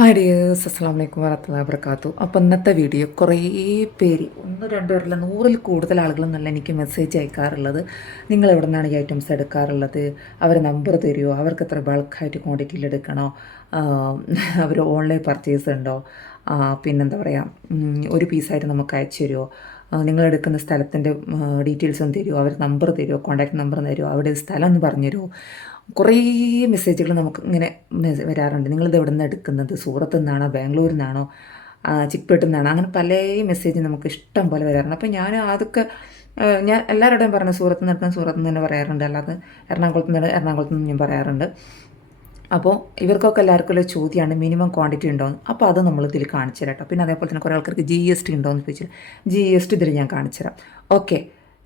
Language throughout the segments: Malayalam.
ഹായ് ഡിയേഴ്സ് അസ്സാം വലൈക്കും വരത്തുള്ള വർക്കാത്തു അപ്പോൾ ഇന്നത്തെ വീഡിയോ കുറേ പേര് ഒന്ന് രണ്ട് പേരല്ല നൂറിൽ കൂടുതൽ ആളുകൾ നല്ല എനിക്ക് മെസ്സേജ് അയക്കാറുള്ളത്. നിങ്ങൾ എവിടെ നിന്നാണ് ഈ ഐറ്റംസ് എടുക്കാറുള്ളത്? അവർ നമ്പർ തരുമോ അവർക്ക് എത്ര ബൾക്കായിട്ട് ക്വാണ്ടിറ്റിയിൽ എടുക്കണോ? അവർ ഓൺലൈൻ പർച്ചേസ് ഉണ്ടോ? പിന്നെന്താ പറയുക ഒരു പീസായിട്ട് നമുക്ക് അയച്ചു തരുമോ നിങ്ങൾ എടുക്കുന്ന സ്ഥലത്തിന്റെ ഡീറ്റെയിൽസ് തരുമോ അവർ നമ്പർ തരുമോ കോൺടാക്ട് നമ്പർ തരുമോ അവിടെ സ്ഥലം ഒന്ന് പറഞ്ഞു തരുമോ കുറേ മെസ്സേജുകൾ നമുക്ക് ഇങ്ങനെ വരാറുണ്ട്. നിങ്ങളിത് എവിടെ നിന്ന് എടുക്കുന്നത്? സൂറത്ത് നിന്നാണോ? ബാംഗ്ലൂരിൽ നിന്നാണോ? ചിക്പേട്ടിൽ നിന്നാണോ? അങ്ങനെ പല മെസ്സേജ് നമുക്ക് ഇഷ്ടം പോലെ വരാറുണ്ട്. അപ്പോൾ ഞാൻ അതൊക്കെ ഞാൻ എല്ലാവരുടെയും പറഞ്ഞു സൂറത്ത് നിന്ന് എടുക്കുന്ന സൂറത്ത് നിന്ന് തന്നെ പറയാറുണ്ട്. അല്ലാതെ എറണാകുളത്ത് നിന്ന് എറണാകുളത്ത് നിന്ന് ഞാൻ പറയാറുണ്ട്. അപ്പോൾ ഇവർക്കൊക്കെ എല്ലാവർക്കും ഉള്ള ചോദ്യമാണ് മിനിമം ക്വാണ്ടിറ്റി ഉണ്ടോയെന്ന് അപ്പോൾ അത് നമ്മൾ ഇതിൽ കാണിച്ചു തരാം കേട്ടോ പിന്നെ അതേപോലെ തന്നെ കുറേ ആൾക്കാർക്ക് ജി എസ് ടി ഉണ്ടോയെന്ന് ചോദിച്ചാൽ ജി എസ് ടി ഇതിൽ ഞാൻ കാണിച്ചു തരാം ഓക്കെ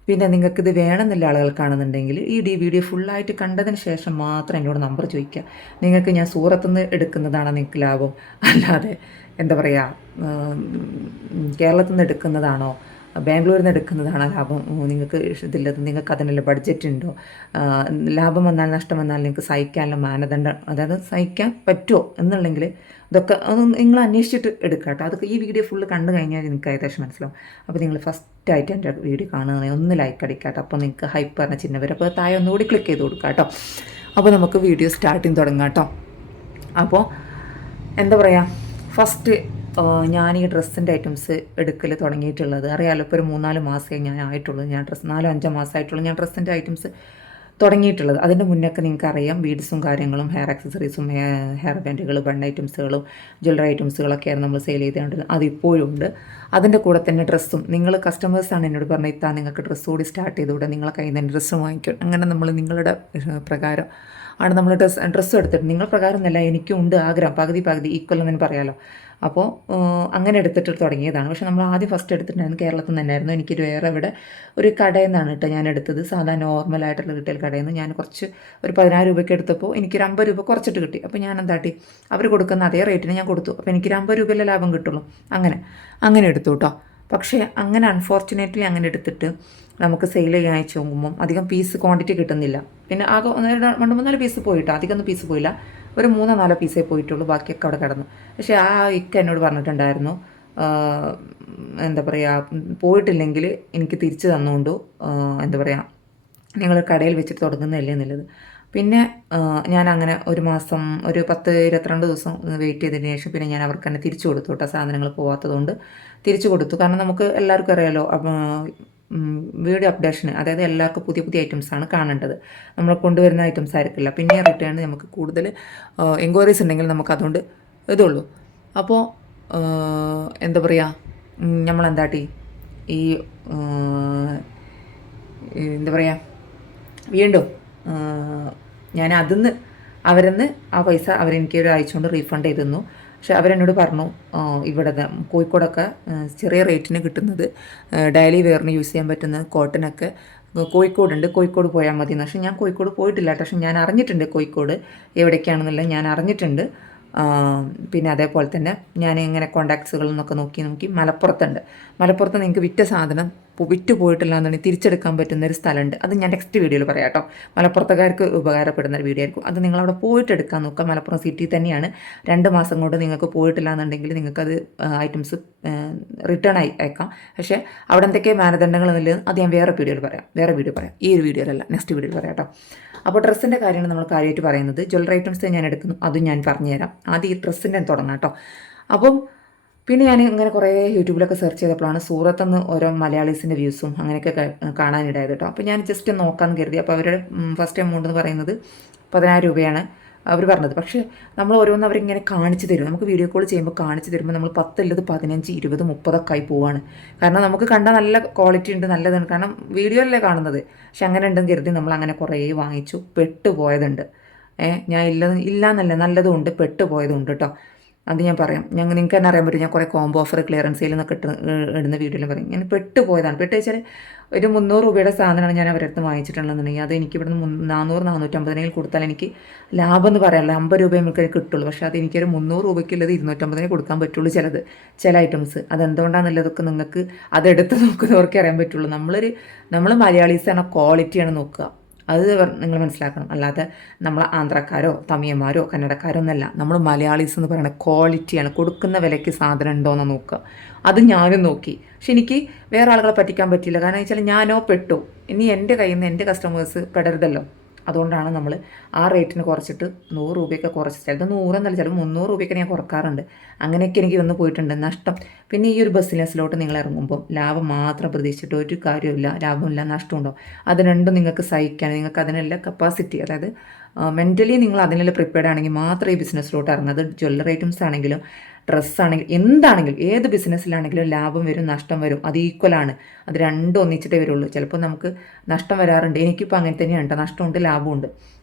പിന്നെ നിങ്ങൾക്ക് ഇത് വേണമെന്നുള്ള ആളുകൾക്കാണെന്നുണ്ടെങ്കിൽ ഈ ഡി വീഡിയോ ഫുള്ളായിട്ട് കണ്ടതിന് ശേഷം മാത്രം എന്നോട് നമ്പർ ചോദിക്കുക. നിങ്ങൾക്ക് ഞാൻ സൂറത്തുനിന്ന് എടുക്കുന്നതാണ് നിങ്ങൾക്ക് ലാഭം. അല്ലാതെ എന്താ പറയുക കേരളത്തിൽ നിന്ന് എടുക്കുന്നതാണോ? ബാംഗ്ലൂരിൽ നിന്ന് എടുക്കുന്നതാണോ ലാഭം. നിങ്ങൾക്ക് ഇതില്ലത് നിങ്ങൾക്ക് അതിനുള്ള ബഡ്ജറ്റ് ഉണ്ടോ? ലാഭം വന്നാൽ നഷ്ടം വന്നാൽ നിങ്ങൾക്ക് സഹിക്കാനുള്ള മാനദണ്ഡം അതായത് സഹിക്കാൻ പറ്റുമോ എന്നുണ്ടെങ്കിൽ ഇതൊക്കെ നിങ്ങൾ അന്വേഷിച്ചിട്ട് എടുക്കുക കേട്ടോ. അതൊക്കെ ഈ വീഡിയോ ഫുള്ള് കണ്ടു കഴിഞ്ഞാൽ നിങ്ങൾക്ക് ഏകദേശം മനസ്സിലാവും. അപ്പോൾ നിങ്ങൾ ഫസ്റ്റ് ആയിട്ട് എന്റെ വീഡിയോ കാണുകയാണെങ്കിൽ ഒന്ന് ലൈക്ക് അടിക്കാട്ടോ അപ്പോൾ നിങ്ങൾക്ക് ഹൈപ്പ് പറഞ്ഞ ചിഹ്നം വരും. അപ്പോൾ താഴെ ഒന്നുകൂടി ക്ലിക്ക് ചെയ്ത് കൊടുക്കുക കേട്ടോ. അപ്പോൾ നമുക്ക് വീഡിയോ സ്റ്റാർട്ടിങ് തുടങ്ങാം കേട്ടോ. അപ്പോൾ എന്താ പറയുക? ഫസ്റ്റ് ഞാൻ ഈ ഡ്രസ്സിന്റെ ഐറ്റംസ് എടുക്കൽ തുടങ്ങിയിട്ടുള്ളത്. അറിയാമല്ലോ ഇപ്പോൾ ഒരു മൂന്നാൽ മാസമേ ഞാൻ ആയിട്ടുള്ളൂ. ഞാൻ ഡ്രസ്സ് നാലോ അഞ്ചോ മാസമായിട്ടുള്ളൂ ഞാൻ ഡ്രസ്സിന്റെ ഐറ്റംസ് തുടങ്ങിയിട്ടുള്ളത്. അതിന്റെ മുന്നൊക്കെ നിങ്ങൾക്ക് അറിയാം ബീഡ്സും കാര്യങ്ങളും ഹെയർ ആക്സസറീസും ഹെയർ ബാൻഡുകൾ ബൺ ഐറ്റംസുകളും ജ്വല്ലറി ഐറ്റംസുകളൊക്കെയാണ് നമ്മൾ സെയിൽ ചെയ്തുകൊണ്ടിരുന്നത് അതിപ്പോഴും ഉണ്ട് അതിന്റെ കൂടെ തന്നെ ഡ്രസ്സും. നിങ്ങൾ കസ്റ്റമേഴ്സാണ് എന്നോട് പറഞ്ഞത് ഇത്താ നിങ്ങൾക്ക് ഡ്രസ്സ് കൂടി സ്റ്റാർട്ട് ചെയ്തുകൂടെ? നിങ്ങളെ കയ്യിൽ നിന്ന് ഡ്രസ്സ് വാങ്ങിക്കും. അങ്ങനെ നമ്മൾ നിങ്ങളുടെ പ്രകാരം ആണ് നമ്മൾ ഡ്രസ്സ് ഡ്രസ്സ് എടുത്തിട്ട്. നിങ്ങൾ പ്രകാരം എന്നല്ല എനിക്കും ഉണ്ട് ആഗ്രഹം. പകുതി പകുതി ഈക്വൽ എന്ന് പറയാമല്ലോ അപ്പോൾ അങ്ങനെ എടുത്തിട്ട് തുടങ്ങിയതാണ്. പക്ഷെ നമ്മൾ ആദ്യം ഫസ്റ്റ് എടുത്തിട്ടുണ്ടായിരുന്നു കേരളത്തിൽ നിന്ന് തന്നെയായിരുന്നു. എനിക്കൊരു വേറെ ഇവിടെ ഒരു കടയിൽ നിന്നാണ് കേട്ടോ ഞാൻ എടുത്തത്. സാധാ നോർമലായിട്ടുള്ള കിട്ടിയ കടയിൽ നിന്ന്. ഞാൻ കുറച്ച് ഒരു പതിനായിരം രൂപയ്ക്ക് എടുത്തപ്പോൾ എനിക്കൊരു അമ്പത് രൂപ കുറച്ചിട്ട് കിട്ടി. അപ്പോൾ ഞാൻ എന്താട്ടി? അവർ കൊടുക്കുന്ന അതേ റേറ്റിന് ഞാൻ കൊടുത്തു. അപ്പോൾ എനിക്കൊരു അമ്പത് രൂപയിലെ ലാഭം കിട്ടുള്ളൂ. അങ്ങനെ അങ്ങനെ എടുത്തു കേട്ടോ. പക്ഷേ അങ്ങനെ അൺഫോർച്ചുനേറ്റ്ലി അങ്ങനെ എടുത്തിട്ട് നമുക്ക് സെയിൽ ചെയ്യാൻ അയച്ചു നോക്കുമ്പം അധികം പീസ് ക്വാണ്ടിറ്റി കിട്ടുന്നില്ല. പിന്നെ ആകെ രണ്ട് മൂന്നാൽ പീസ് പോയിട്ടോ അധികം ഒന്നും പീസ് പോയില്ല. ഒരു മൂന്നോ നാലോ പീസേ പോയിട്ടുള്ളൂ. ബാക്കിയൊക്കെ അവിടെ കിടന്നു. പക്ഷേ ആ ഇക്ക എന്നോട് പറഞ്ഞിട്ടുണ്ടായിരുന്നു എന്താ പറയുക പോയിട്ടില്ലെങ്കിൽ എനിക്ക് തിരിച്ചു തന്നുകൊണ്ട്. എന്താ പറയുക നിങ്ങൾ കടയിൽ വെച്ചിട്ട് തുടങ്ങുന്നതല്ലേ എന്നുള്ളത് പിന്നെ ഞാൻ അങ്ങനെ ഒരു മാസം ഒരു പത്ത് ഇരുപത്തിരണ്ട് ദിവസം വെയിറ്റ് ചെയ്തതിന് ശേഷം പിന്നെ ഞാൻ അവർക്ക് തന്നെ തിരിച്ചു കൊടുത്തു കേട്ടോ സാധനങ്ങൾ പോകാത്തതുകൊണ്ട് തിരിച്ചു കൊടുത്തു. കാരണം നമുക്ക് എല്ലാവർക്കും അറിയാലോ വീഡിയോ അപ്ഡേഷന് അതായത് എല്ലാവർക്കും പുതിയ പുതിയ ഐറ്റംസ് ആണ് കാണേണ്ടത്. നമ്മൾ കൊണ്ടുവരുന്ന ഐറ്റംസ് ആയിരിക്കില്ല. പിന്നെ റിട്ടേൺ നമുക്ക് കൂടുതൽ എൻക്വയറീസ് ഉണ്ടെങ്കിൽ നമുക്ക് അതുകൊണ്ട് ഇതുള്ളൂ. അപ്പോൾ എന്താ പറയുക നമ്മൾ എന്താട്ടി ഈ എന്താ പറയുക വീണ്ടും ഞാൻ അതിന്ന് അവരെന്ന് ആ പൈസ അവരെനിക്ക് ഒരു അയച്ചുകൊണ്ട് കൊണ്ട് റീഫണ്ട് ചെയ്ത് തന്നു പക്ഷെ അവരെന്നോട് പറഞ്ഞു ഇവിടെ കോഴിക്കോടൊക്കെ ചെറിയ റേറ്റിന് കിട്ടുന്നത് ഡെയിലി വെയറിന് യൂസ് ചെയ്യാൻ പറ്റുന്ന കോട്ടനൊക്കെ കോഴിക്കോടുണ്ട് കോഴിക്കോട് പോയാൽ മതി പക്ഷേ ഞാൻ കോഴിക്കോട് പോയിട്ടില്ല പക്ഷെ ഞാൻ അറിഞ്ഞിട്ടുണ്ട് കോഴിക്കോട് എവിടേക്കാണെന്നുള്ളത് ഞാൻ അറിഞ്ഞിട്ടുണ്ട്. പിന്നെ അതേപോലെ തന്നെ ഞാൻ ഇങ്ങനെ കോണ്ടാക്ട്സുകളിൽ നിന്നൊക്കെ നോക്കി നോക്കി മലപ്പുറത്തുണ്ട്. മലപ്പുറത്ത് നിങ്ങൾക്ക് വിറ്റ സാധനം പോ- വിറ്റ് പോയിട്ടില്ല എന്നുണ്ടെങ്കിൽ തിരിച്ചെടുക്കാൻ പറ്റുന്ന ഒരു സ്ഥലമുണ്ട്. അത് ഞാൻ നെക്സ്റ്റ് വീഡിയോയിൽ പറയാം കേട്ടോ മലപ്പുറത്തുകാർക്ക് ഉപകാരപ്പെടുന്ന ഒരു വീഡിയോ ആയിരിക്കും. അത് നിങ്ങൾ അവിടെ പോയിട്ട് എടുക്കാൻ നോക്കുക. മലപ്പുറം സിറ്റി തന്നെയാണ്. രണ്ട് മാസം കൊണ്ട് നിങ്ങൾക്ക് പോയിട്ടില്ല എന്നുണ്ടെങ്കിൽ നിങ്ങൾക്കത് ഐറ്റംസ് റിട്ടേൺ ആയി അയക്കാം. പക്ഷേ അവിടെ എന്തൊക്കെ മാനദണ്ഡങ്ങൾ എന്നുള്ളത് അത് ഞാൻ വേറെ വീഡിയോയിൽ പറയാം. വേറെ വീഡിയോ പറയാം. ഈ ഒരു വീഡിയോയിലല്ല നെക്സ്റ്റ് വീഡിയോയിൽ പറയാം കേട്ടോ അപ്പോൾ ഡ്രസ്സിന്റെ കാര്യമാണ് നമ്മൾ കാര്യമായിട്ട് പറയുന്നത്. ജ്വല്ലറി ഐറ്റംസ് ഞാൻ എടുക്കുന്നു. അതും ഞാൻ പറഞ്ഞുതരാം. ആദ്യം ഈ ഡ്രസ്സിന്റെ തുടങ്ങാം കേട്ടോ. അപ്പം പിന്നെ ഞാൻ ഇങ്ങനെ കുറേ യൂട്യൂബിലൊക്കെ സെർച്ച് ചെയ്തപ്പോഴാണ് സൂറത്തുനിന്ന് ഓരോ മലയാളീസിന്റെ വ്യൂസും അങ്ങനെയൊക്കെ കാണാനിടയത് കേട്ടോ. അപ്പോൾ ഞാൻ ജസ്റ്റ് നോക്കാമെന്ന് കരുതി. അപ്പോൾ അവരുടെ ഫസ്റ്റ് എമൗണ്ട് എന്ന് പറയുന്നത് പതിനായിരം രൂപയാണ് അവർ പറഞ്ഞത്. പക്ഷേ നമ്മൾ ഓരോന്ന് അവരിങ്ങനെ കാണിച്ചു തരും. നമുക്ക് വീഡിയോ കോൾ ചെയ്യുമ്പോൾ കാണിച്ചു തരുമ്പോൾ നമ്മൾ പത്തുള്ളത് പതിനഞ്ച് ഇരുപത് മുപ്പതൊക്കെ ആയി പോവാണ്. കാരണം നമുക്ക് കണ്ടാൽ നല്ല ക്വാളിറ്റി ഉണ്ട് നല്ലതാണ്. കാരണം വീഡിയോയിലല്ലേ കാണുന്നത്. പക്ഷെ അങ്ങനെ ഉണ്ടെന്ന് കരുതി നമ്മൾ അങ്ങനെ കുറേ വാങ്ങിച്ചു പെട്ടുപോയതുണ്ട്. ഏഹ് ഞാൻ ഇല്ല ഇല്ല എന്നല്ല നല്ലതും ഉണ്ട് പെട്ടുപോയതും ഉണ്ട് കേട്ടോ. അത് ഞാൻ പറയാം. ഞങ്ങൾ നിങ്ങൾക്ക് തന്നെ അറിയാൻ പറ്റും. ഞാൻ കുറേ കോംബോ ഓഫർ ക്ലിയറൻസ് സെയിൽ എന്നൊക്കെ ഇട്ട് ഇടുന്ന വീഡിയോയിൽ പറയും. ഞാൻ പെട്ടുപോയതാണ് പെട്ട് വെച്ചാൽ ഒരു മുന്നൂറ് രൂപയുടെ സാധനമാണ് ഞാൻ അവരടുത്ത് വാങ്ങിച്ചിട്ടുള്ളതെന്നുണ്ടെങ്കിൽ അത് എനിക്ക് ഇവിടുന്ന് നാനൂറ് നാനൂറ്റമ്പതിനെങ്കിൽ കൊടുത്താൽ എനിക്ക് ലാഭം എന്ന് പറയാമല്ലോ അമ്പത് രൂപ നമുക്ക് കിട്ടുള്ളൂ. പക്ഷേ അത് എനിക്കൊരു മുന്നൂറ് രൂപയ്ക്കുള്ളത് ഇരുന്നൂറ്റമ്പതിനെ കൊടുക്കാൻ പറ്റുള്ളൂ ചിലത്. ചില ഐറ്റംസ് അതെന്തുകൊണ്ടാണെന്നുള്ളതൊക്കെ നിങ്ങൾക്ക് അതെടുത്ത് നോക്കുന്നവർക്ക് അറിയാൻ പറ്റുള്ളൂ. നമ്മളൊരു നമ്മൾ മലയാളീസാണ് ക്വാളിറ്റിയാണ് നോക്കുക. അത് നിങ്ങൾ മനസ്സിലാക്കണം. അല്ലാതെ നമ്മൾ ആന്ധ്രക്കാരോ തമിഴന്മാരോ കന്നഡക്കാരോ ഒന്നല്ല. നമ്മൾ മലയാളീസ് എന്ന് പറയുന്ന ക്വാളിറ്റിയാണ് കൊടുക്കുന്ന വിലയ്ക്ക് സാധനം ഉണ്ടോയെന്ന് നോക്കുക. അത് ഞാനും നോക്കി. പക്ഷെ എനിക്ക് വേറെ ആളുകളെ പറ്റിക്കാൻ പറ്റില്ല കാരണം വെച്ചാൽ ഞാനോ പെട്ടു? ഇനി എന്റെ കയ്യിൽ നിന്ന് എന്റെ കസ്റ്റമേഴ്സ് പെടരുതല്ലോ. അതുകൊണ്ടാണ് നമ്മൾ ആ റേറ്റിന് കുറച്ചിട്ട് നൂറ് രൂപയൊക്കെ കുറച്ച്. ചിലത് നൂറെന്നല്ല ചിലപ്പോൾ മുന്നൂറ് രൂപയൊക്കെ ഞാൻ കുറക്കാറുണ്ട്. അങ്ങനെയൊക്കെ എനിക്ക് വന്ന് പോയിട്ടുണ്ട്. നഷ്ടം. പിന്നെ ഈ ഒരു ബിസിനസ്സിലോട്ട് നിങ്ങൾ ഇറങ്ങുമ്പോൾ ലാഭം മാത്രം പ്രതീക്ഷിച്ചിട്ട് ഒരു കാര്യമില്ല ലാഭമില്ല നഷ്ടമുണ്ടോ അത് രണ്ടും നിങ്ങൾക്ക് സഹിക്കാൻ നിങ്ങൾക്ക് അതിനുള്ള കപ്പാസിറ്റി അതായത് മെന്റലി നിങ്ങൾ അതിനെല്ലാം പ്രിപ്പയർഡ് ആണെങ്കിൽ മാത്രമേ ഈ ബിസിനസ്സിലോട്ട് ഇറങ്ങുന്നത്. ജ്വല്ലറി ഐറ്റംസ് ആണെങ്കിലും ഡ്രസ്സാണെങ്കിലും എന്താണെങ്കിലും ഏത് ബിസിനസ്സിലാണെങ്കിലും ലാഭം വരും നഷ്ടം വരും. അത് ഈക്വലാണ് അത് രണ്ടും ഒന്നിച്ചിട്ടേ വരുള്ളൂ. ചിലപ്പോൾ നമുക്ക് നഷ്ടം വരാറുണ്ട്. എനിക്കിപ്പോൾ അങ്ങനെ തന്നെയാണ് കേട്ടോ. നഷ്ടമുണ്ട് ലാഭമുണ്ട്.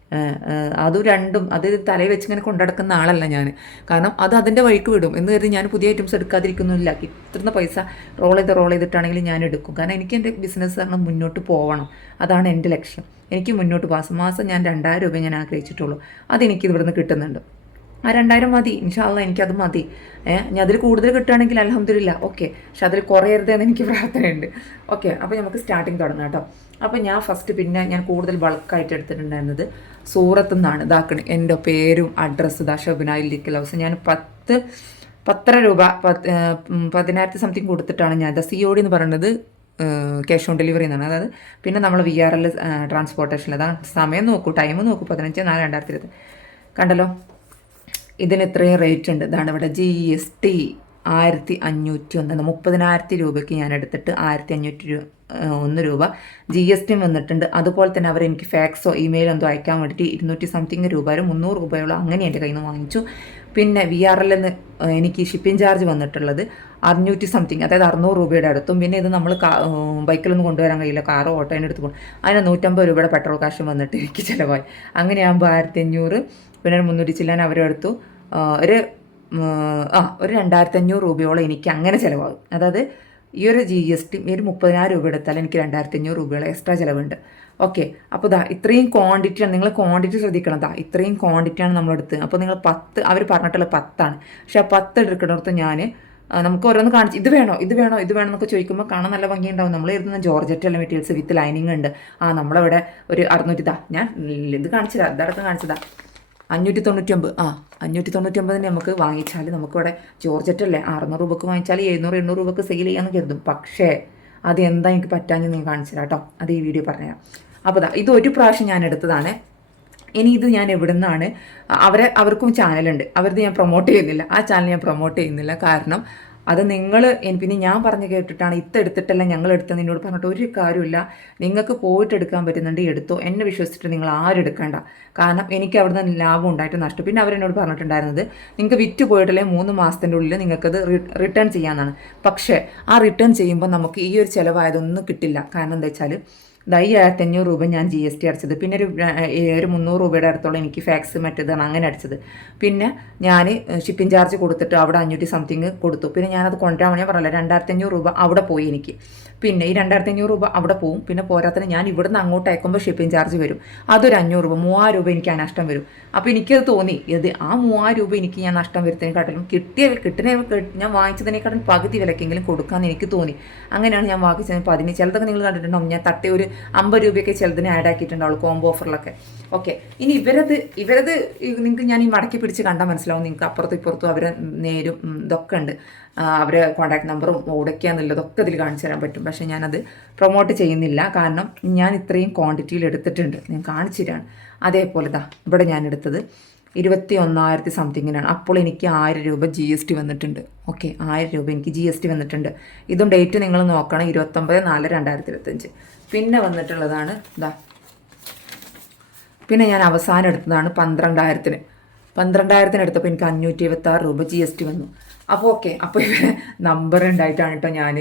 അത് രണ്ടും അത് തലയിൽ വെച്ച് ഇങ്ങനെ കൊണ്ടടക്കുന്ന ആളല്ല ഞാൻ. കാരണം അത് അതിന്റെ വഴിക്ക് വിടും. എന്ന് കരുതി ഞാൻ പുതിയ ഐറ്റംസ് എടുക്കാതിരിക്കുന്നില്ല. ഇത്രന്ന പൈസ റോൾ ചെയ്ത് റോൾ ചെയ്തിട്ടാണെങ്കിലും ഞാൻ എടുക്കും. കാരണം എനിക്ക് എന്റെ ബിസിനസ് കാരണം മുന്നോട്ട് പോകണം അതാണ് എന്റെ ലക്ഷ്യം. എനിക്ക് മുന്നോട്ട് മാസം മാസം ഞാൻ രണ്ടായിരം രൂപ ഞാൻ ആഗ്രഹിച്ചിട്ടുള്ളൂ. അതെനിക്ക് ഇവിടുന്ന് കിട്ടുന്നുണ്ട്. ആ രണ്ടായിരം മതി ഇൻഷാല്ല എനിക്കത് മതി. ഏഹ് ഞാൻ അതിൽ കൂടുതൽ കിട്ടുകയാണെങ്കിൽ അലഹമില്ല ഓക്കെ. പക്ഷെ അതിൽ കുറയരുതെന്ന് എനിക്ക് പ്രാർത്ഥനയുണ്ട്. ഓക്കെ അപ്പോൾ നമുക്ക് സ്റ്റാർട്ടിങ് തുടങ്ങാം കേട്ടോ. അപ്പോൾ ഞാൻ ഫസ്റ്റ് പിന്നെ ഞാൻ കൂടുതൽ ബൾക്കായിട്ട് എടുത്തിട്ടുണ്ടായിരുന്നത് സൂറത്തു നിന്നാണ്. ഇതാക്കണ് എന്റെ പേരും അഡ്രസ്സ് ഇതാ ലിക്കൽ ഹൗസ്. ഞാൻ പത്ത് പത്തര രൂപ പത്ത് പതിനായിരത്തി സംതിങ് കൊടുത്തിട്ടാണ് ഞാൻ ദാ സി ഒ ഡി എന്ന് പറയുന്നത് ക്യാഷ് ഓൺ ഡെലിവറി എന്നാണ്. അതായത് പിന്നെ നമ്മൾ വി ആർ എൽ ട്രാൻസ്പോർട്ടേഷൻ അതാണ് സമയം നോക്കൂ ടൈം നോക്കൂ പതിനഞ്ച് നാല് രണ്ടായിരത്തി ഇരുപത്. കണ്ടല്ലോ? ഇതിന് ഇത്രയും റേറ്റ് ഉണ്ട്. ഇതാണ് ഇവിടെ ജി എസ് ടി ആയിരത്തി അഞ്ഞൂറ്റി ഒന്ന് മുപ്പതിനായിരത്തി രൂപയ്ക്ക് ഞാൻ എടുത്തിട്ട് ആയിരത്തി അഞ്ഞൂറ്റി രൂപ ഒന്ന് രൂപ ജി എസ് ടി വന്നിട്ടുണ്ട്. അതുപോലെ തന്നെ അവർ എനിക്ക് ഫാക്സോ ഇമെയിലോ എന്തോ അയക്കാൻ വേണ്ടിയിട്ട് ഇരുന്നൂറ്റി സംതിങ് രൂപ ഒരു മുന്നൂറ് രൂപയോളം അങ്ങനെ എന്റെ കയ്യിൽ നിന്ന് വാങ്ങിച്ചു. പിന്നെ വി ആർ എൽ എനിക്ക് ഷിപ്പിംഗ് ചാർജ് വന്നിട്ടുള്ളത് അറുന്നൂറ്റി സംതിങ് അതായത് അറുന്നൂറ് രൂപയുടെ അടുത്തും. പിന്നെ ഇത് നമ്മൾ ബൈക്കിലൊന്നും കൊണ്ടുവരാൻ കഴിയില്ല. കാറോ ഓട്ടോയിന്റെ അടുത്ത് പോകും അതിന് നൂറ്റമ്പത് രൂപയുടെ പെട്രോൾ കാശും വന്നിട്ട് എനിക്ക് ചിലവായി. അങ്ങനെയാകുമ്പോൾ ആയിരത്തി അഞ്ഞൂറ് പിന്നെ മുന്നൂറ്റി ചില്ലാൻ അവരെടുത്തു ഒരു ആ ഒരു രണ്ടായിരത്തി അഞ്ഞൂറ് രൂപയോളം എനിക്ക് അങ്ങനെ ചിലവാകും. അതായത് ഈ ഒരു ജി എസ് ടി ഒരു മുപ്പതിനായിരം രൂപ എടുത്താൽ എനിക്ക് രണ്ടായിരത്തി അഞ്ഞൂറ് രൂപയോളം എക്സ്ട്രാ ചിലവുണ്ട്. ഓക്കെ അപ്പോൾ ദാ ഇത്രയും ക്വാണ്ടിറ്റിയാണ് നിങ്ങൾ ക്വാണ്ടിറ്റി ശ്രദ്ധിക്കണം. ദാ ഇത്രയും ക്വാണ്ടിറ്റിയാണ് നമ്മളെടുത്ത് അപ്പോൾ നിങ്ങൾ പത്ത് അവർ പറഞ്ഞിട്ടുള്ള പത്താണ്. പക്ഷെ ആ പത്ത് എടുക്കുന്നിടത്ത് ഞാൻ നമുക്ക് ഓരോന്ന് കാണിച്ച് ഇത് വേണോ ഇത് വേണോ ഇത് വേണോ എന്നൊക്കെ ചോദിക്കുമ്പോൾ കാണാൻ നല്ല ഭംഗിയുണ്ടാവും. നമ്മൾ ഇരുന്ന ജോർജറ്റ് അല്ല മെറ്റീരിയൽസ് വിത്ത് ലൈനിങ് ഉണ്ട്. ആ നമ്മളവിടെ ഒരു അറുന്നൂറ്റി ദാ ഞാൻ ഇത് കാണിച്ചതാ ഇതടക്കം കാണിച്ചതാ. അഞ്ഞൂറ്റി തൊണ്ണൂറ്റൊമ്പത് ആ അഞ്ഞൂറ്റി തൊണ്ണൂറ്റൊമ്പതിന് നമുക്ക് വാങ്ങിച്ചാൽ നമുക്കിവിടെ ജോർജറ്റ് അല്ലേ അറുന്നൂറ് രൂപക്ക് വാങ്ങിച്ചാൽ എഴുന്നൂറ് എണ്ണൂറ് രൂപക്ക് സെയിൽ ചെയ്യാമെന്ന് കരുതും. പക്ഷേ അതെന്താ എനിക്ക് പറ്റാഞ്ഞ് നീ കാണിച്ചു കേട്ടോ അത് ഈ വീഡിയോ പറഞ്ഞുതരാം. അപ്പോൾ ഇത് ഒരു പ്രാവശ്യം ഞാൻ എടുത്തതാണ്. ഇനി ഇത് ഞാൻ എവിടെ നിന്നാണ് അവരെ അവർക്കും ചാനലുണ്ട് അവരത് ഞാൻ പ്രൊമോട്ട് ചെയ്യുന്നില്ല. ആ ചാനൽ ഞാൻ പ്രൊമോട്ട് ചെയ്യുന്നില്ല. കാരണം അത് നിങ്ങൾ പിന്നെ ഞാൻ പറഞ്ഞു കേട്ടിട്ടാണ് ഇത്തെടുത്തിട്ടല്ല ഞങ്ങൾ എടുത്തത്. നിന്നോട് പറഞ്ഞിട്ട് ഒരു കാര്യമില്ല നിങ്ങൾക്ക് പോയിട്ട് എടുക്കാൻ പറ്റുന്നുണ്ട് എടുത്തോ. എന്നെ വിശ്വസിച്ചിട്ട് നിങ്ങൾ ആരും എടുക്കേണ്ട. കാരണം എനിക്ക് അവിടെ ലാഭം ഉണ്ടായിട്ട് നഷ്ടം. പിന്നെ അവരെന്നോട് പറഞ്ഞിട്ടുണ്ടായിരുന്നത് നിങ്ങൾക്ക് വിറ്റ് പോയിട്ടല്ലേ മൂന്ന് മാസത്തിന്റെ ഉള്ളിൽ നിങ്ങൾക്കത് റിട്ടേൺ ചെയ്യാമെന്നാണ് പക്ഷേ ആ റിട്ടേൺ ചെയ്യുമ്പോൾ നമുക്ക് ഈ ഒരു ചിലവായതൊന്നും കിട്ടില്ല. കാരണം എന്താ വെച്ചാൽ ഈ ആയിരത്തി അഞ്ഞൂറ് രൂപ ഞാൻ ജി എസ് ടി അടച്ചത്. പിന്നെ ഒരു ഒരു മുന്നൂറ് രൂപയുടെ അടുത്തോളം എനിക്ക് ഫാക്സ് മറ്റേതാണ് അങ്ങനെ അടിച്ചത്. പിന്നെ ഞാൻ ഷിപ്പിംഗ് ചാർജ് കൊടുത്തിട്ട് അവിടെ അഞ്ഞൂറ്റി സംതിങ് കൊടുത്തു. പിന്നെ ഞാനത് കൊണ്ടുവരാൻ ഞാൻ രണ്ടായിരത്തി അഞ്ഞൂറ് രൂപ അവിടെ പോയി എനിക്ക്. പിന്നെ ഈ രണ്ടായിരത്തി അഞ്ഞൂറ് രൂപ അവിടെ പോകും പിന്നെ പോരാത്തതിന് ഞാൻ ഇവിടുന്ന് അങ്ങോട്ട് അയക്കുമ്പോൾ ഷിപ്പിംഗ് ചാർജ് വരും. അതൊരു അഞ്ഞൂറ് രൂപ മൂവായിരം രൂപ എനിക്ക് ആ നഷ്ടം വരും. അപ്പോൾ എനിക്കത് തോന്നി ഇത് ആ മൂവായിരം രൂപ എനിക്ക് ഞാൻ നഷ്ടം വരുത്തിനെക്കാട്ടിലും കിട്ടിയ കിട്ടുന്ന ഞാൻ വാങ്ങിച്ചതിനേക്കാളും പകുതി വിലക്കെങ്കിലും കൊടുക്കാമെന്ന് എനിക്ക് തോന്നി. അങ്ങനെയാണ് ഞാൻ വാങ്ങിച്ചത് പതിനഞ്ച്. ചിലതൊക്കെ നിങ്ങൾ കണ്ടിട്ടുണ്ടാവും. ഞാൻ തട്ടി ഒരു അമ്പത് രൂപയൊക്കെ ചിലതിന് ആഡ് ആക്കിയിട്ടുണ്ടാവുള്ളൂ കോംബോ ഓഫറിലൊക്കെ ഓക്കെ ഇനി ഇവരത് ഇവരത് നിങ്ങൾക്ക് ഞാൻ ഈ മടക്കി പിടിച്ച് കണ്ടാൽ മനസ്സിലാവും. നിങ്ങൾക്ക് അപ്പുറത്തും ഇപ്പുറത്തും അവരെ നേരും ഇതൊക്കെ ഉണ്ട്. അവരെ കോൺടാക്ട് നമ്പറും ഓടയ്ക്കാന്നുള്ളതൊക്കെ ഇതിൽ കാണിച്ചു തരാൻ പറ്റും. പക്ഷേ ഞാനത് പ്രൊമോട്ട് ചെയ്യുന്നില്ല. കാരണം ഞാൻ ഇത്രയും ക്വാണ്ടിറ്റിയിൽ എടുത്തിട്ടുണ്ട്. ഞാൻ കാണിച്ചു തരാണ്. അതേപോലെ ദാ ഇവിടെ ഞാൻ എടുത്തത് ഇരുപത്തി ഒന്നായിരത്തി സംതിങ്ങിനാണ് അപ്പോൾ എനിക്ക് ആയിരം രൂപ ജി എസ് ടി വന്നിട്ടുണ്ട്. ഓക്കെ ആയിരം രൂപ എനിക്ക് ജി എസ് ടി വന്നിട്ടുണ്ട്. ഇതും ഡേറ്റ് നിങ്ങൾ നോക്കണം. ഇരുപത്തൊമ്പത് നാല് രണ്ടായിരത്തി ഇരുപത്തഞ്ച്. പിന്നെ വന്നിട്ടുള്ളതാണ് ഇതാ പിന്നെ ഞാൻ അവസാനം എടുത്തതാണ് പന്ത്രണ്ടായിരത്തിന്. പന്ത്രണ്ടായിരത്തിന് എടുത്തപ്പോൾ എനിക്ക് അഞ്ഞൂറ്റി ഇരുപത്തി രൂപ ജി എസ് ടി വന്നു. അപ്പോൾ ഓക്കെ അപ്പോൾ ഇവരെ നമ്പർ ഉണ്ടായിട്ടാണ് കേട്ടോ ഞാൻ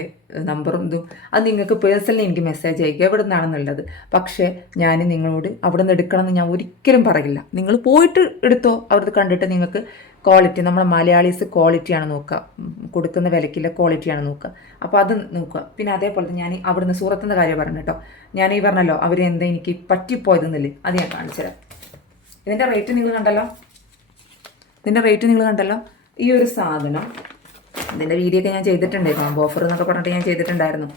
നമ്പറും ഇതും. അത് നിങ്ങൾക്ക് പേഴ്സണലി എനിക്ക് മെസ്സേജ് അയക്കുക എവിടെ നിന്നാണെന്നുള്ളത് പക്ഷേ ഞാൻ നിങ്ങളോട് അവിടെ നിന്ന് എടുക്കണമെന്ന് ഞാൻ ഒരിക്കലും പറയില്ല. നിങ്ങൾ പോയിട്ട് എടുത്തോ അവിടുത്തെ കണ്ടിട്ട് നിങ്ങൾക്ക് ക്വാളിറ്റി നമ്മളെ മലയാളീസ് ക്വാളിറ്റിയാണ് നോക്കുക. കൊടുക്കുന്ന വിലക്കില്ല ക്വാളിറ്റിയാണ് നോക്കുക. അപ്പോൾ അത് നോക്കുക. പിന്നെ അതേപോലെ ഞാൻ അവിടുന്ന് സൂറത്തിന്റെ കാര്യം പറഞ്ഞു കേട്ടോ ഞാൻ ഈ പറഞ്ഞല്ലോ അവർ എന്താ എനിക്ക് പറ്റിപ്പോയതെന്നില്ലേ അത് ഞാൻ കാണിച്ചു തരാം ഇതിന്റെ റേറ്റ് നിങ്ങൾ കണ്ടല്ലോ? ഇതിന്റെ റേറ്റ് നിങ്ങൾ കണ്ടല്ലോ? ഈ ഒരു സാധനം. ഇതിന്റെ വീഡിയോ ഒക്കെ ഞാൻ ചെയ്തിട്ടുണ്ട് കോംബോ ഓഫർ എന്നൊക്കെ പറഞ്ഞിട്ട് ഞാൻ ചെയ്തിട്ടുണ്ടായിരുന്നു.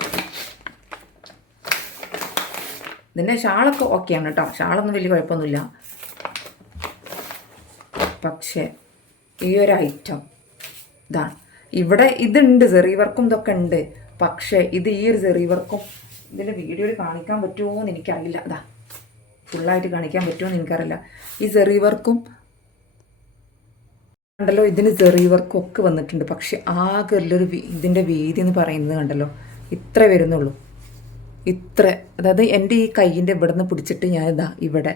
ഇതിന്റെ ഷാളൊക്കെ ഓക്കെയാണ് കേട്ടോ. ഷാളൊന്നും വലിയ കുഴപ്പമൊന്നുമില്ല. പക്ഷേ ഈ ഒരു ഐറ്റം ഇതാണ് ഇവിടെ ഇതുണ്ട് സെറി വർക്കും ഇതൊക്കെ ഉണ്ട്. പക്ഷേ ഇത് ഈ ഒരു സെറി വർക്കും ഇതിന്റെ വീഡിയോയിൽ കാണിക്കാൻ പറ്റുമോ എന്ന് എനിക്കറിയില്ല അതാ ഫുള്ളായിട്ട് കാണിക്കാൻ പറ്റുമോ എന്ന് എനിക്കറിയില്ല. ഈ സെറി വർക്കും കണ്ടല്ലോ ഇതിന് സെറി വർക്കൊക്കെ വന്നിട്ടുണ്ട്. പക്ഷെ ആകെ ഉള്ളൊരു ഇതിന്റെ വീതി എന്ന് പറയുന്നത് കണ്ടല്ലോ ഇത്ര വരുന്നുള്ളൂ. ഇത്ര. അതായത് എന്റെ ഈ കൈയിന്റെ ഇവിടെ നിന്ന് പിടിച്ചിട്ട് ഞാൻ ഇതാ ഇവിടെ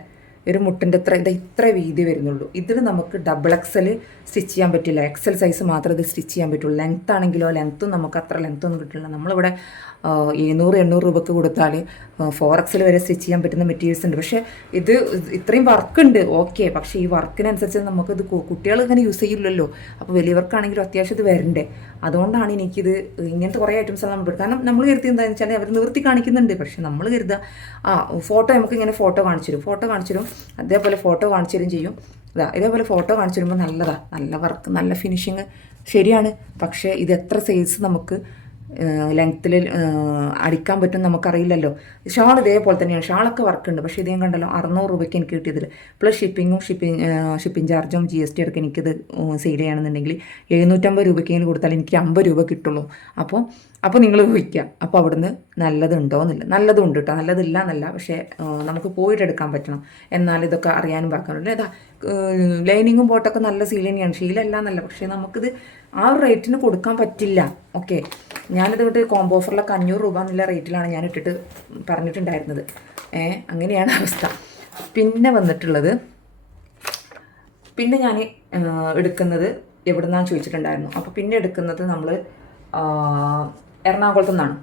ഒരു മുട്ടിന്റെ ഇത്ര ഇതാ ഇത്ര വീതി വരുന്നുള്ളൂ. ഇതിൽ നമുക്ക് ഡബിൾ എക്സൽ സ്റ്റിച്ച് ചെയ്യാൻ പറ്റില്ല. എക്സൽ സൈസ് മാത്രം ഇത് സ്റ്റിച്ച് ചെയ്യാൻ പറ്റുള്ളൂ. ലെങ്ത് ആണെങ്കിലോ ലെങ്ത്തും നമുക്ക് അത്ര ലെങ്ത്തൊന്നും കിട്ടില്ല. നമ്മളിവിടെ എഴുന്നൂറ് എണ്ണൂറ് രൂപക്ക് കൊടുത്താൽ ഫോർ എക്സൽ വരെ സ്റ്റിച്ച് ചെയ്യാൻ പറ്റുന്ന മെറ്റീരിയൽസ് ഉണ്ട്. പക്ഷേ ഇത് ഇത്രയും വർക്ക് ഉണ്ട്. ഓക്കെ പക്ഷേ ഈ വർക്കിനനുസരിച്ച് നമുക്കിത് കുട്ടികൾ ഇങ്ങനെ യൂസ് ചെയ്യില്ലല്ലോ. അപ്പോൾ വലിയവർക്കാണെങ്കിലും അത്യാവശ്യം ഇത് വരണ്ടേ. അതുകൊണ്ടാണ് എനിക്കിത് ഇങ്ങനത്തെ കുറേ ഐറ്റംസ് നമ്മൾ കാരണം നമ്മൾ കരുതി എന്താണെന്ന് വെച്ചാൽ അവർ നിവർത്തി കാണിക്കുന്നുണ്ട്. പക്ഷെ നമ്മൾ കരുതുക ആ ഫോട്ടോ നമുക്ക് ഇങ്ങനെ ഫോട്ടോ കാണിച്ചു തരും. ഫോട്ടോ കാണിച്ചു തരും. അതേപോലെ ഫോട്ടോ കാണിച്ചു തരും ചെയ്യും. ഇതാ ഇതേപോലെ ഫോട്ടോ കാണിച്ചു തരുമ്പോൾ നല്ലതാണ് നല്ല വർക്ക് നല്ല ഫിനിഷിങ് ശരിയാണ്. പക്ഷേ ഇത് എത്ര സൈസ് നമുക്ക് ലെങ്ത്തിൽ അടിക്കാൻ പറ്റും നമുക്കറിയില്ലല്ലോ. ഷാൾ ഇതേപോലെ തന്നെയാണ്. ഷാളൊക്കെ വർക്ക് ഉണ്ട് പക്ഷേ ഇതേം കണ്ടല്ലോ അറുന്നൂറ് രൂപയ്ക്ക് എനിക്ക് കിട്ടിയതിൽ. പ്ലസ് ഷിപ്പിങ്ങും ഷിപ്പിംഗ് ഷിപ്പിംഗ് ചാർജും ജി എസ് ടി അടക്കം എനിക്കിത് സെയിൽ ചെയ്യണമെന്നുണ്ടെങ്കിൽ എഴുന്നൂറ്റമ്പത് രൂപയ്ക്ക് കൊടുത്താൽ എനിക്ക് അമ്പത് രൂപ കിട്ടുള്ളൂ. അപ്പോൾ അപ്പോൾ നിങ്ങൾ ഊഹിക്കുക അപ്പോൾ അവിടുന്ന് നല്ലതുണ്ടോ എന്നില്ല. നല്ലതും ഉണ്ട് കേട്ടോ നല്ലതില്ല എന്നല്ല. പക്ഷേ നമുക്ക് പോയിട്ട് എടുക്കാൻ പറ്റണം. എന്നാൽ ഇതൊക്കെ അറിയാനും പാക്കാനുള്ളൂ ഏതാ ലൈനിങ്ങും പോട്ടൊക്കെ നല്ല സീൽ തന്നെയാണ്. ശീലമല്ല എന്നല്ല. പക്ഷേ നമുക്കിത് ആ ഒരു റേറ്റിന് കൊടുക്കാൻ പറ്റില്ല. ഓക്കെ ഞാനത് കൊണ്ട് കോംബോ ഓഫറിലൊക്കെ അഞ്ഞൂറ് രൂപ എന്നുള്ള റേറ്റിലാണ് ഞാൻ ഇട്ടിട്ട് പറഞ്ഞിട്ടുണ്ടായിരുന്നത്. ഏ അങ്ങനെയാണ് അവസ്ഥ. പിന്നെ വന്നിട്ടുള്ളത് പിന്നെ ഞാൻ എടുക്കുന്നത് എവിടെ നിന്നാണ് ചോദിച്ചിട്ടുണ്ടായിരുന്നു. അപ്പോൾ പിന്നെ എടുക്കുന്നത് നമ്മൾ എറണാകുളത്തു നിന്നാണ്.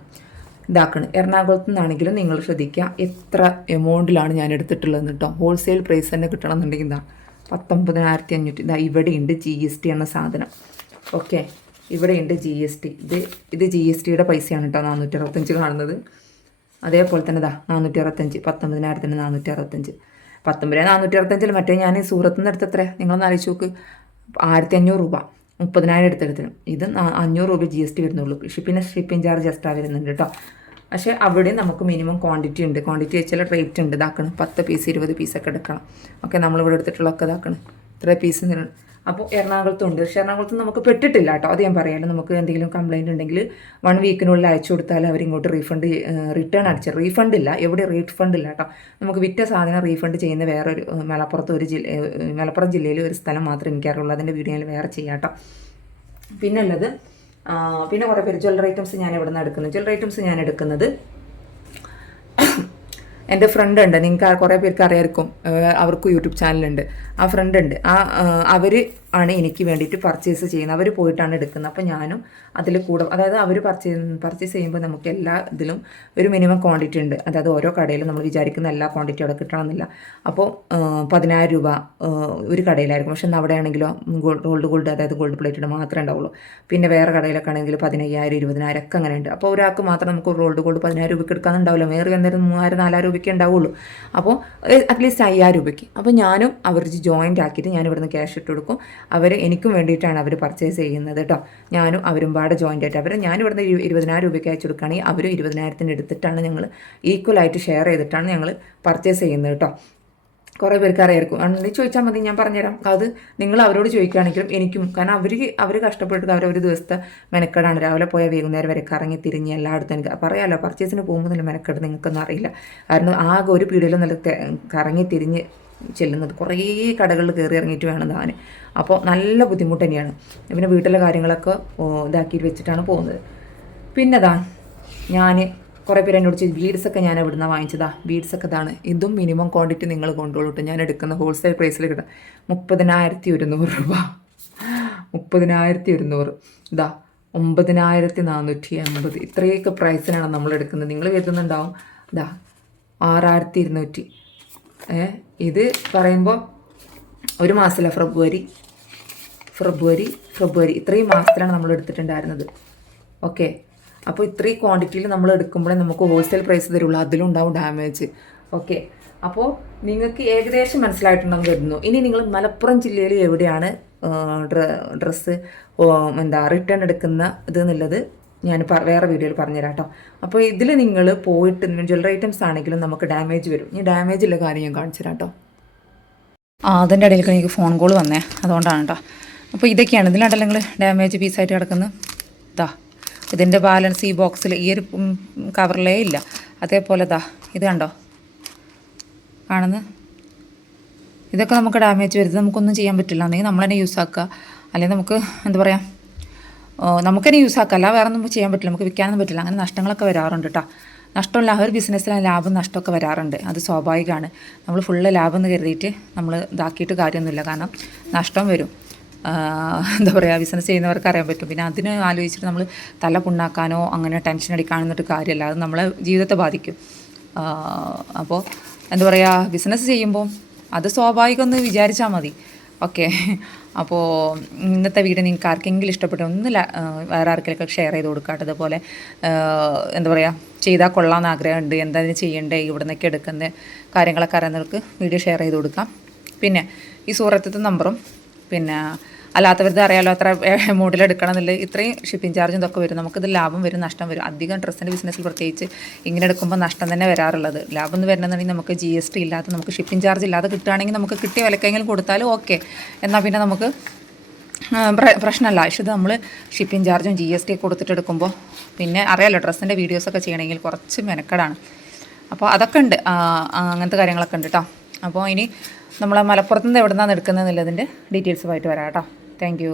ഇതാക്കണം. എറണാകുളത്തു നിന്നാണെങ്കിലും നിങ്ങൾ ശ്രദ്ധിക്കുക എത്ര എമൗണ്ടിലാണ് ഞാൻ എടുത്തിട്ടുള്ളത് കേട്ടോ. ഹോൾസെയിൽ പ്രൈസ് തന്നെ കിട്ടണമെന്നുണ്ടെങ്കിൽ എന്താ പത്തൊമ്പതിനായിരത്തി അഞ്ഞൂറ്റി ഇതാ ഇവിടെയുണ്ട് ജി എസ് ടി എന്ന സാധനം. ഓക്കെ. ഇവിടെയുണ്ട് ജി എസ് ടി ഇത് ഇത് ജി എസ് ടിയുടെ പൈസയാണ് കേട്ടോ നാനൂറ്റി അറുപത്തഞ്ച് കാണുന്നത്. അതേപോലെ തന്നെ ഇതാ നാനൂറ്റി അറുപത്തഞ്ച് പത്തൊമ്പതിനായിരത്തിന് നാനൂറ്റി അറുപത്തഞ്ച് പത്തൊമ്പത് നാനൂറ്റി അറുപത്തഞ്ചിൽ മറ്റേ ഞാൻ സൂറത്ത് നിന്ന് എടുത്തത്ര നിങ്ങളൊന്ന് ആലോചിച്ച് നോക്ക്. ആയിരത്തി അഞ്ഞൂറ് രൂപ. മുപ്പതിനായിരം എടുത്തെടുത്തിനും. ഇത് അഞ്ഞൂറ് രൂപ ജി എസ് ടി വരുന്നുള്ളൂ. പിന്നെ ഷിപ്പിംഗ് ചാർജ് എക്സ്ട്രാ വരുന്നുണ്ട് കേട്ടോ പക്ഷേ അവിടെ നമുക്ക് മിനിമം ക്വാണ്ടിറ്റി ഉണ്ട്. ക്വാണ്ടിറ്റി വെച്ചാൽ റേറ്റ് ഉണ്ട്. ഇതാക്കണം. പത്ത് പീസ് ഇരുപത് പീസൊക്കെ എടുക്കണം. ഓക്കെ നമ്മളിവിടെ എടുത്തിട്ടുള്ളതൊക്കെ ഇതാക്കണം. ഇത്ര പീസ് അപ്പോൾ എറണാകുളത്തുണ്ട് പക്ഷേ എറണാകുളത്ത് നമുക്ക് പെട്ടിട്ടില്ല കേട്ടോ. അത് ഞാൻ പറയാമല്ലോ നമുക്ക് എന്തെങ്കിലും കംപ്ലൈന്റ് ഉണ്ടെങ്കിൽ വൺ വീക്കിനുള്ളിൽ അയച്ചു കൊടുത്താൽ അവർ ഇങ്ങോട്ട് റീഫണ്ട് റിട്ടേൺ അടിച്ച റീഫണ്ട് ഇല്ല. എവിടെ റീഫണ്ട് ഇല്ല കേട്ടോ. നമുക്ക് വിറ്റ സാധനം റീഫണ്ട് ചെയ്യുന്ന വേറെ ഒരു മലപ്പുറത്ത് ഒരു ജില്ല മലപ്പുറം ജില്ലയിൽ ഒരു സ്ഥലം മാത്രമേ എനിക്കറിയുള്ളൂ അതിന്റെ വീഡിയോ ഞാൻ വേറെ ചെയ്യാം കേട്ടോ. പിന്നെ ഉള്ളത് പിന്നെ കുറേ പേര് ജ്വല്ലറി ഐറ്റംസ് ഞാൻ ഇവിടെ നിന്ന് എടുക്കുന്നത് ജ്വല്ലറി ഐറ്റംസ് ഞാൻ എടുക്കുന്നത് എന്റെ ഫ്രണ്ട് ഉണ്ട് നിങ്ങൾക്ക് കുറേ പേർക്ക് അറിയാമായിരിക്കും അവർക്ക് യൂട്യൂബ് ചാനലുണ്ട്. ആ ഫ്രണ്ട് ഉണ്ട് ആ അവർ ആണ് എനിക്ക് വേണ്ടിയിട്ട് പർച്ചേസ് ചെയ്യുന്നത്. അവർ പോയിട്ടാണ് എടുക്കുന്നത്. അപ്പോൾ ഞാനും അതിൽ കൂടെ അതായത് അവർ പർച്ചേസ് പർച്ചേസ് ചെയ്യുമ്പോൾ നമുക്ക് എല്ലാ ഇതിലും ഒരു മിനിമം ക്വാണ്ടിറ്റി ഉണ്ട്. അതായത് ഓരോ കടയിലും നമ്മൾ വിചാരിക്കുന്ന എല്ലാ ക്വാണ്ടിറ്റി അവിടെ കിട്ടണമെന്നില്ല അപ്പോൾ പതിനായിരം രൂപ ഒരു കടയിലായിരിക്കും. പക്ഷെ അവിടെ ആണെങ്കിലോ ഗോൾഡ് ഗോൾഡ് അതായത് ഗോൾഡ് പ്ലേറ്റഡ് മാത്രമേ ഉണ്ടാവുള്ളൂ. പിന്നെ വേറെ കടയിലൊക്കെ ആണെങ്കിൽ പതിനയ്യായിരം ഇരുപതിനായിരം ഒക്കെ അങ്ങനെ ഉണ്ട്. അപ്പോൾ ഒരാൾക്ക് മാത്രം നമുക്ക് ഗോൾഡ് ഗോൾഡ് പതിനായിരം രൂപയ്ക്ക് എടുക്കാനുണ്ടാവില്ല വേറെ എന്തായാലും മൂവായിരം നാലായിരം രൂപയ്ക്ക് ഉണ്ടാവുള്ളൂ. അപ്പോൾ അറ്റ്ലീസ്റ്റ് അയ്യായിരം രൂപയ്ക്ക്. അപ്പോൾ ഞാനും അവർ ജോയിന്റ് ആക്കിയിട്ട് ഞാൻ ഇവിടുന്ന് ക്യാഷ് ഇട്ട് കൊടുക്കും. അവർ എനിക്കും വേണ്ടിയിട്ടാണ് അവർ പർച്ചേസ് ചെയ്യുന്നത് കേട്ടോ ഞാനും അവരും പാടെ ജോയിന്റ് ആയിട്ട്. അവർ ഇരു- ഇരുപതിനായിരം രൂപയ്ക്ക് അയച്ചു കൊടുക്കുകയാണെങ്കിൽ അവരും ഇരുപതിനായിരത്തിന് എടുത്തിട്ടാണ് ഞങ്ങൾ ഈക്വലായിട്ട് ഷെയർ ചെയ്തിട്ടാണ് ഞങ്ങൾ പർച്ചേസ് ചെയ്യുന്നത് കേട്ടോ കുറേ പേർക്ക് അറിയായിരിക്കും അതുകൊണ്ട് ചോദിച്ചാൽ മതി ഞാൻ പറഞ്ഞുതരാം. അത് നിങ്ങൾ അവരോട് ചോദിക്കുകയാണെങ്കിലും എനിക്കും കാരണം അവർ അവർ കഷ്ടപ്പെട്ടിട്ട് അവർ ദിവസത്തെ മെനക്കെടാണ്. രാവിലെ പോയാൽ വൈകുന്നേരം വരെ കറങ്ങി തിരിഞ്ഞ് എല്ലായിടത്തും എനിക്ക് പറയാമല്ലോ പർച്ചേസിന് പോകുമ്പോൾ നല്ല മെനക്കെട് നിങ്ങൾക്കൊന്നും അറിയില്ല. കാരണം ആകെ ഒരു പീടിയിലും നല്ല കറങ്ങി തിരിഞ്ഞ് ചെല്ലുന്നത്. കുറേ കടകളിൽ കയറി ഇറങ്ങിയിട്ട് വേണം താൻ. അപ്പോൾ നല്ല ബുദ്ധിമുട്ട് തന്നെയാണ്. പിന്നെ വീട്ടിലെ കാര്യങ്ങളൊക്കെ ഇതാക്കിയിട്ട് വെച്ചിട്ടാണ് പോകുന്നത്. പിന്നെതാ ഞാൻ കുറേ പേര് എന്നോട് ചോദിച്ചു ബീഡ്സ് ഒക്കെ ഞാൻ എവിടുന്ന വാങ്ങിച്ചതാ? ബീഡ്സ് ഒക്കെ ഇതാണ്. ഇതും മിനിമം ക്വാണ്ടിറ്റി നിങ്ങൾ കൊണ്ടുപോയിട്ട് ഞാൻ എടുക്കുന്ന ഹോൾസെയിൽ പ്രൈസിൽ കിട്ടാം. മുപ്പതിനായിരത്തി ഒരുന്നൂറ് രൂപ. മുപ്പതിനായിരത്തി ഒരുന്നൂറ് ഇതാ ഒമ്പതിനായിരത്തി നാനൂറ്റി എൺപത് ഇത്രയൊക്കെ പ്രൈസിനാണ് നമ്മൾ എടുക്കുന്നത്. നിങ്ങൾ കരുതുന്നുണ്ടാവും. ഇതാ ആറായിരത്തി ഇരുന്നൂറ്റി ഇത് പറയുമ്പോൾ ഒരു മാസമല്ല ഫെബ്രുവരി? ഫെബ്രുവരി ഫെബ്രുവരി. ഇത്രയും മാസത്തിലാണ് നമ്മൾ എടുത്തിട്ടുണ്ടായിരുന്നത്. ഓക്കെ. അപ്പോൾ ഇത്രയും ക്വാണ്ടിറ്റിയിൽ നമ്മൾ എടുക്കുമ്പോഴേ നമുക്ക് ഹോൾസെയിൽ പ്രൈസ് തരുള്ളൂ. അതിലും ഉണ്ടാവും ഡാമേജ് ഓക്കെ. അപ്പോൾ നിങ്ങൾക്ക് ഏകദേശം മനസ്സിലായിട്ടുണ്ടെന്ന് കരുതുന്നു. ഇനി നിങ്ങൾ മലപ്പുറം ജില്ലയിൽ എവിടെയാണ് ഡ്രസ്സ് എന്താ റിട്ടേൺ എടുക്കുന്ന ഇത് എന്നുള്ളത്? ഞാൻ വേറെ വീഡിയോയിൽ പറഞ്ഞുതരാം കേട്ടോ അപ്പോൾ ഇതിൽ നിങ്ങൾ പോയിട്ട് ജ്വല്ലറി ഐറ്റംസ് ആണെങ്കിലും നമുക്ക് ഡാമേജ് വരും. ഈ ഡാമേജ് ഉള്ള കാര്യം ഞാൻ കാണിച്ചു തരാം കേട്ടോ ആ അതിന്റെ ഇടയിലേക്ക് എനിക്ക് ഫോൺ കോൾ വന്നേ. അതുകൊണ്ടാണ് കേട്ടോ അപ്പോൾ ഇതൊക്കെയാണ്. ഇതിലാണ്ടല്ലോ നിങ്ങൾ ഡാമേജ് പീസായിട്ട് കിടക്കുന്നത് ഇതാ ഇതിന്റെ ബാലൻസ് ഈ ബോക്സിൽ ഈ ഒരു കവറിലേ ഇല്ല. അതേപോലെ ദാ ഇത് കണ്ടോ? കാണുന്നത് ഇതൊക്കെ നമുക്ക് ഡാമേജ് വരുന്നത് നമുക്കൊന്നും ചെയ്യാൻ പറ്റില്ല. എന്നെങ്കിൽ നമ്മൾ തന്നെ യൂസ് ആക്കുക. അല്ലെങ്കിൽ നമുക്ക് എന്താ പറയുക ഓ, നമുക്ക് തന്നെ യൂസ് ആക്കാം അല്ല വേറെ ഒന്നും ചെയ്യാൻ പറ്റില്ല. നമുക്ക് വിൽക്കാനൊന്നും പറ്റില്ല. അങ്ങനെ നഷ്ടങ്ങളൊക്കെ വരാറുണ്ട് കേട്ടോ നഷ്ടമില്ല ഒരു ബിസിനസ്സിൽ ലാഭം നഷ്ടമൊക്കെ വരാറുണ്ട്. അത് സ്വാഭാവികമാണ്. നമ്മൾ ഫുള്ള് ലാഭം എന്ന് കരുതിയിട്ട് നമ്മൾ ഇതാക്കിയിട്ട് കാര്യമൊന്നുമില്ല. കാരണം നഷ്ടം വരും. എന്താ പറയുക ബിസിനസ് ചെയ്യുന്നവർക്ക് അറിയാൻ പറ്റും. പിന്നെ അതിന് ആലോചിച്ചിട്ട് നമ്മൾ തല പുണ്ണാക്കാനോ അങ്ങനെ ടെൻഷൻ അടിക്കാനോ എന്നിട്ട് കാര്യമല്ല. അത് നമ്മളെ ജീവിതത്തെ ബാധിക്കും. അപ്പോൾ എന്താ പറയുക ബിസിനസ് ചെയ്യുമ്പോൾ അത് സ്വാഭാവികം എന്ന് വിചാരിച്ചാൽ മതി. ഓക്കെ. അപ്പോൾ ഇന്നത്തെ വീഡിയോ നിങ്ങൾക്ക് ആർക്കെങ്കിലും ഇഷ്ടപ്പെട്ടു ഒന്ന് വേറെ ആർക്കെങ്കിലും ഷെയർ ചെയ്ത് കൊടുക്കുക അതുപോലെ എന്താ പറയുക ചെയ്താൽ കൊള്ളാമെന്ന് ആഗ്രഹമുണ്ട് എന്താ ഇതിന് ചെയ്യണ്ടേ ഇവിടെ നിന്നൊക്കെ എടുക്കുന്ന കാര്യങ്ങളൊക്കെ അറിയുന്നവർക്ക് വീഡിയോ ഷെയർ ചെയ്ത് കൊടുക്കാം. പിന്നെ ഈ സൂറത്തത്തെ നമ്പറും പിന്നെ അല്ലാത്തവരുടെ അറിയാലോ അത്ര എമൗണ്ടിൽ എടുക്കണം എന്നുള്ളത് ഇത്രയും ഷിപ്പിംഗ് ചാർജും ഇതൊക്കെ വരും. നമുക്കിത് ലാഭം വരും നഷ്ടം വരും. അധികം ഡ്രസ്സിന്റെ ബിസിനസ്സിൽ പ്രത്യേകിച്ച് ഇങ്ങനെ എടുക്കുമ്പോൾ നഷ്ടം തന്നെ വരാറുള്ളത്. ലാഭം എന്ന് വരണമെന്നുണ്ടെങ്കിൽ നമുക്ക് ജി എസ് ടി ഇല്ലാതെ നമുക്ക് ഷിപ്പിംഗ് ചാർജ് ഇല്ലാതെ കിട്ടുകയാണെങ്കിൽ നമുക്ക് കിട്ടിയ വിലക്കെങ്കിലും കൊടുത്താലും ഓക്കെ എന്നാൽ പിന്നെ നമുക്ക് പ്രശ്നമല്ല. പക്ഷെ ഇത് നമ്മൾ ഷിപ്പിംഗ് ചാർജും ജി എസ് ടി കൊടുത്തിട്ട് എടുക്കുമ്പോൾ പിന്നെ അറിയാലോ ഡ്രസ്സിന്റെ വീഡിയോസൊക്കെ ചെയ്യണമെങ്കിൽ കുറച്ച് മെനക്കെടാണ്. അപ്പോൾ അതൊക്കെ ഉണ്ട്. അങ്ങനത്തെ കാര്യങ്ങളൊക്കെ ഉണ്ട് കേട്ടോ അപ്പോൾ ഇനി നമ്മളെ മലപ്പുറത്ത് നിന്ന് എവിടെ നിന്നാണ് എടുക്കുന്നത് എന്നുള്ളതിന്റെ ഡീറ്റെയിൽസുമായിട്ട് വരാം കേട്ടോ താങ്ക് യു